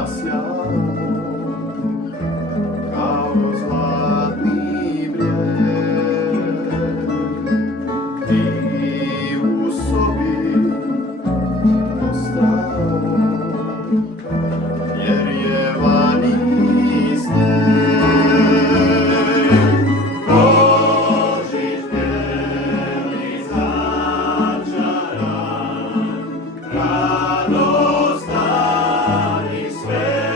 zasjao kao zlatni brijeg. Ti u sobi ostao, jer je vani sneg. Božić bijeli začaran, radostan i svet.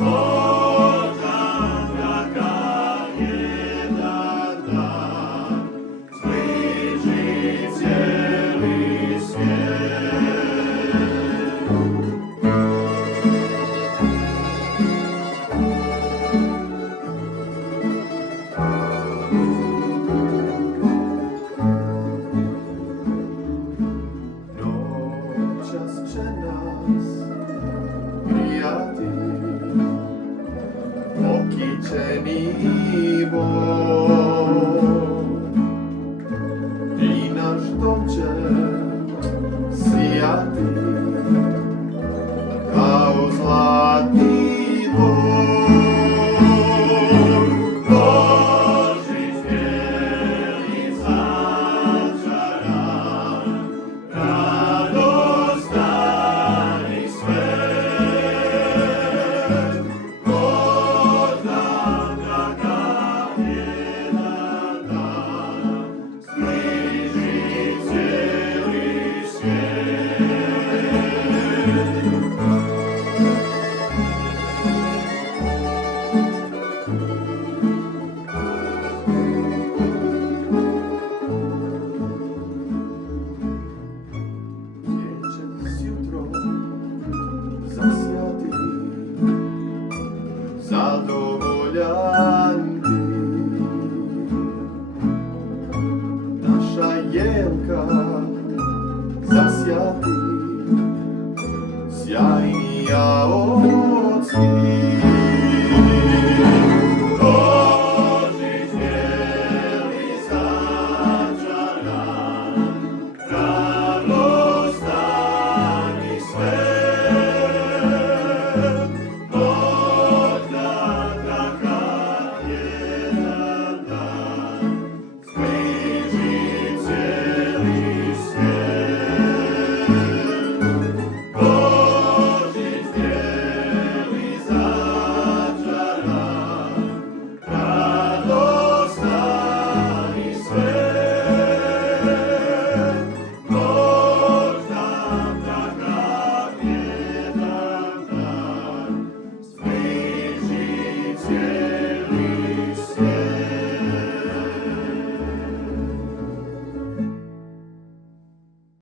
Otan kakav jedan dan zbliži cijeli svijet. Noćas će nas grijati okićeni bol, i naš dom će sijati kao zlatni dvor. Božić bijeli začaran, radostan i svet. Otan kakav jedan dan zbliži cijeli svijet. Gdje će sjutro zasjati zadovoljan ti, naša jelka zasjati sjajnija od